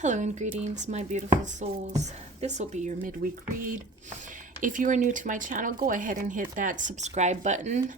Hello and greetings, my beautiful souls. This will be your midweek read. If you are new to my channel, go ahead and hit that subscribe button.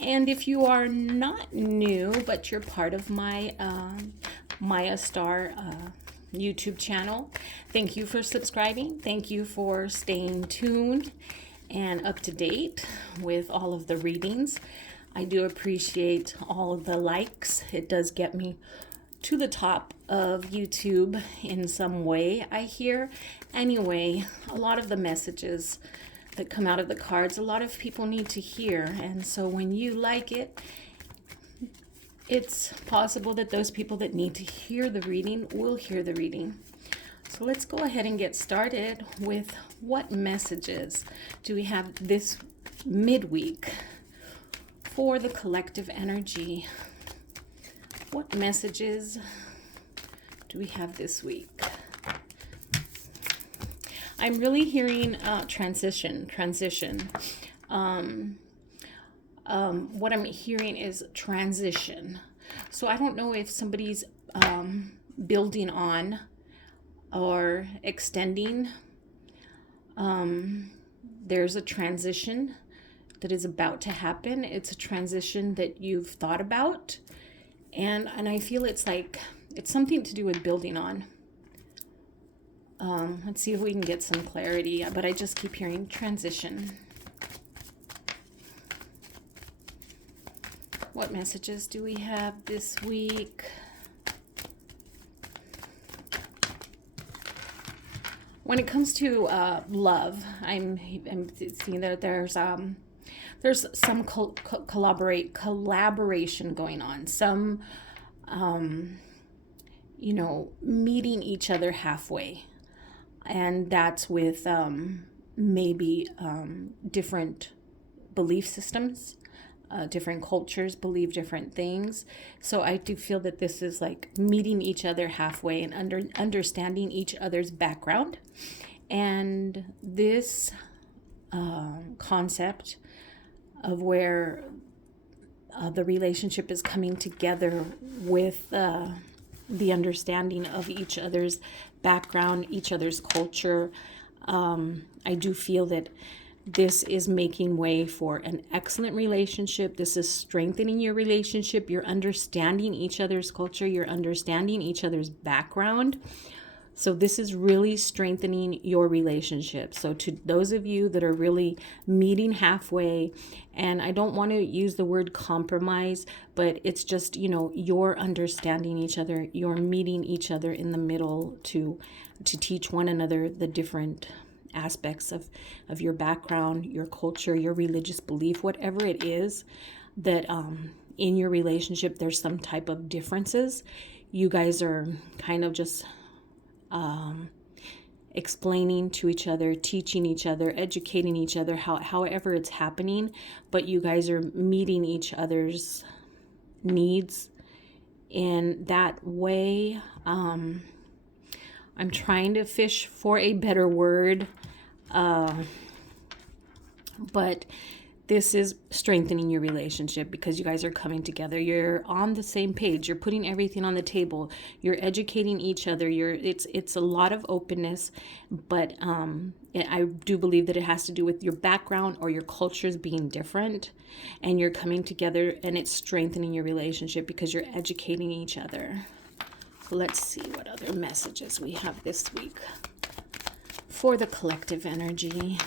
And if you are not new, but you're part of my Maya Star YouTube channel, thank you for subscribing. Thank you for staying tuned and up to date with all of the readings. I do appreciate all of the likes. It does get me to the top of YouTube in some way, I hear. Anyway, a lot of the messages that come out of the cards, a lot of people need to hear. And so when you like it, it's possible that those people that need to hear the reading will hear the reading. So let's go ahead and get started with what messages do we have this midweek for the collective energy. What messages do we have this week? I'm really hearing transition. What I'm hearing is transition. So I don't know if somebody's building on or extending. There's a transition that is about to happen. It's a transition that you've thought about. And I feel it's something to do with building on. Let's see if we can get some clarity. But I just keep hearing transition. What messages do we have this week? When it comes to love, I'm seeing that there's some collaboration going on, some meeting each other halfway, and that's with maybe different belief systems, different cultures believe different things. So I do feel that this is like meeting each other halfway and understanding each other's background, and this concept of where the relationship is coming together with the understanding of each other's background, each other's culture. I do feel that this is making way for an excellent relationship. This is strengthening your relationship. You're understanding each other's culture. You're understanding each other's background. So this is really strengthening your relationship. So to those of you that are really meeting halfway, and I don't want to use the word compromise, but it's just, you're understanding each other. You're meeting each other in the middle to teach one another the different aspects of your background, your culture, your religious belief, whatever it is that in your relationship, there's some type of differences. You guys are kind of just explaining to each other, teaching each other, educating each other, however it's happening, but you guys are meeting each other's needs in that way. I'm trying to fish for a better word, but this is strengthening your relationship because you guys are coming together. You're on the same page. You're putting everything on the table. You're educating each other. It's a lot of openness, but I do believe that it has to do with your background or your cultures being different, and you're coming together and it's strengthening your relationship because you're educating each other. So let's see what other messages we have this week for the collective energy.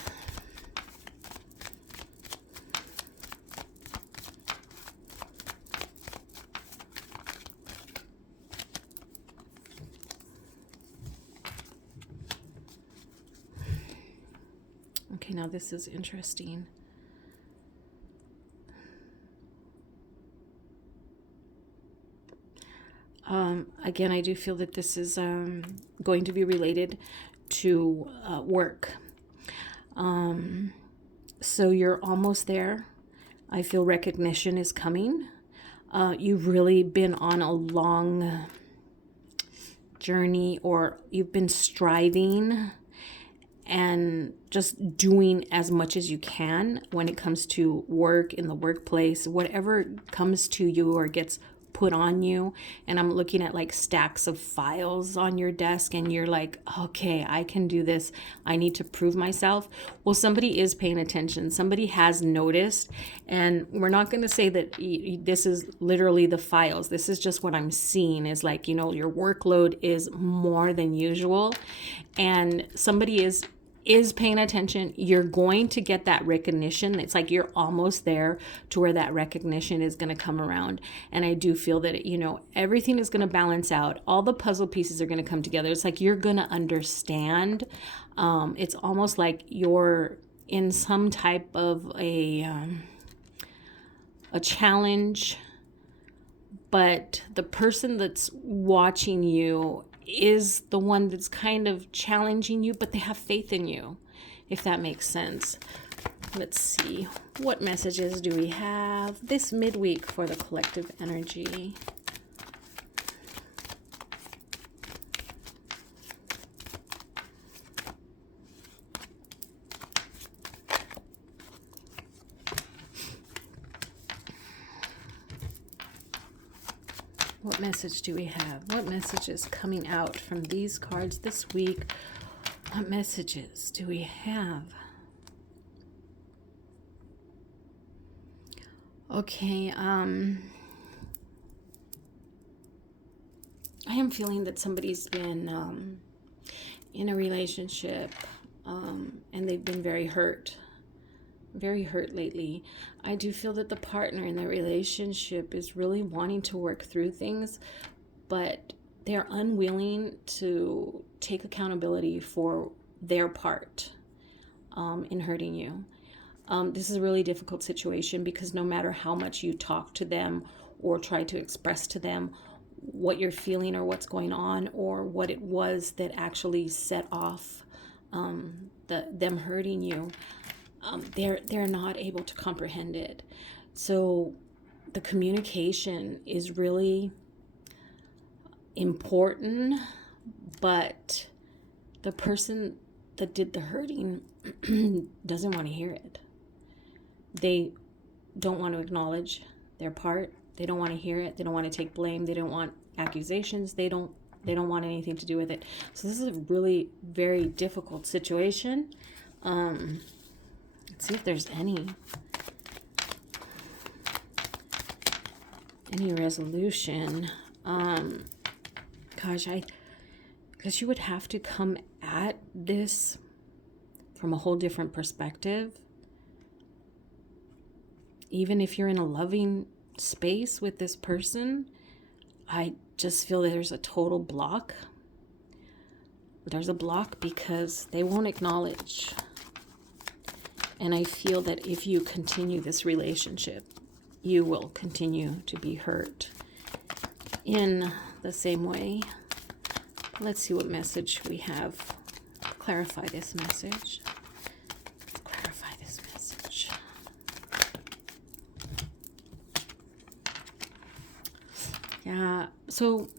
Okay, now this is interesting. Again, I do feel that this is going to be related to work. So you're almost there. I feel recognition is coming. You've really been on a long journey, or you've been striving and just doing as much as you can when it comes to work, in the workplace, whatever comes to you or gets put on you, and I'm looking at like stacks of files on your desk, and you're like, okay, I can do this. I need to prove myself. Well, somebody is paying attention. Somebody has noticed, and we're not going to say that this is literally the files. This is just what I'm seeing is like, your workload is more than usual, and somebody is paying attention. You're going to get that recognition. It's like you're almost there to where that recognition is going to come around. And I do feel that, everything is going to balance out. All the puzzle pieces are going to come together. It's like you're going to understand. It's almost like you're in some type of a challenge, but the person that's watching you is the one that's kind of challenging you, but they have faith in you, if that makes sense. Let's see. What messages do we have this midweek for the collective energy? What message do we have? What message is coming out from these cards this week? What messages do we have? Okay, I am feeling that somebody's been in a relationship and they've been very hurt lately. I do feel that the partner in the relationship is really wanting to work through things, but they're unwilling to take accountability for their part in hurting you. This is a really difficult situation because no matter how much you talk to them or try to express to them what you're feeling or what's going on or what it was that actually set off them hurting you, they're not able to comprehend it. So the communication is really important, but the person that did the hurting doesn't want to hear it. They don't want to acknowledge their part. They don't want to hear it. They don't want to take blame. They don't want accusations. They don't want anything to do with it. So this is a really very difficult situation. Let's see if there's any resolution. Because you would have to come at this from a whole different perspective. Even if you're in a loving space with this person, I just feel that there's a total block. There's a block because they won't acknowledge. And I feel that if you continue this relationship, you will continue to be hurt in the same way. Let's see what message we have. Clarify this message. Clarify this message. Yeah, so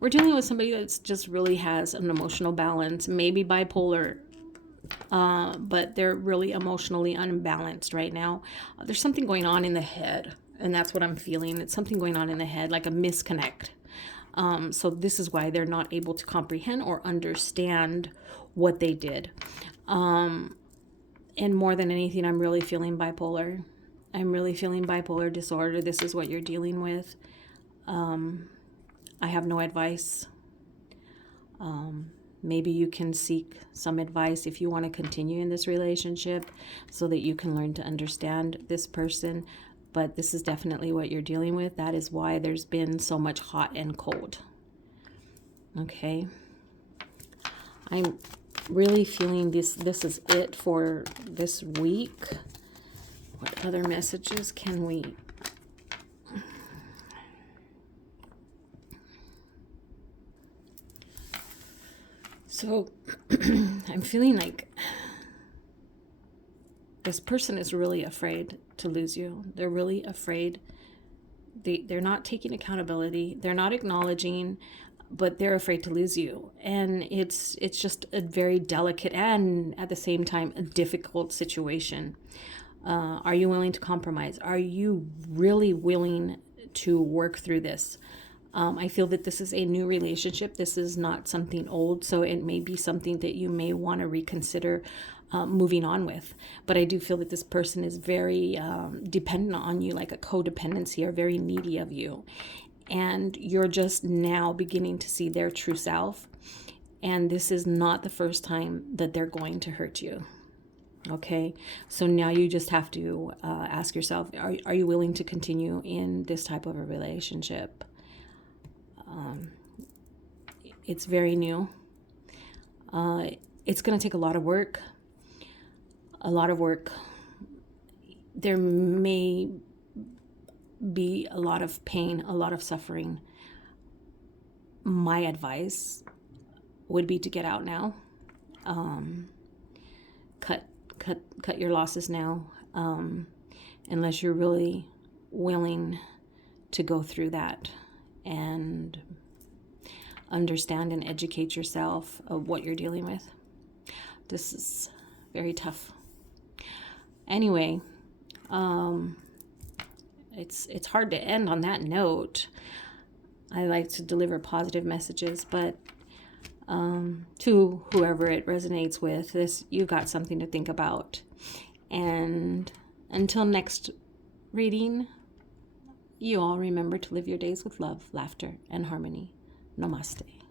we're dealing with somebody that's just really has an emotional balance, maybe bipolar, but they're really emotionally unbalanced right now. There's something going on in the head, and that's what I'm feeling. It's something going on in the head, like a misconnect. So this is why they're not able to comprehend or understand what they did. And more than anything, I'm really feeling bipolar. I'm really feeling bipolar disorder. This is what you're dealing with. I have no advice. Maybe you can seek some advice if you want to continue in this relationship so that you can learn to understand this person. But this is definitely what you're dealing with. That is why there's been so much hot and cold. Okay. I'm really feeling this is it for this week. What other messages can we... So I'm feeling like this person is really afraid to lose you. They're really afraid. They're not taking accountability. They're not acknowledging, but they're afraid to lose you. And it's just a very delicate and at the same time a difficult situation. Are you willing to compromise? Are you really willing to work through this. I feel that this is a new relationship. This is not something old, so it may be something that you may want to reconsider moving on with. But I do feel that this person is very dependent on you, like a codependency, or very needy of you. And you're just now beginning to see their true self. And this is not the first time that they're going to hurt you. Okay, so now you just have to ask yourself, are you willing to continue in this type of a relationship? It's very new. It's going to take a lot of work. There may be a lot of pain, a lot of suffering. My advice would be to get out now. Cut your losses now, unless you're really willing to go through that and understand and educate yourself of what you're dealing with. This is very tough. Anyway, it's hard to end on that note. I like to deliver positive messages, but to whoever it resonates with, you've got something to think about. And until next reading, you all remember to live your days with love, laughter, and harmony. Namaste.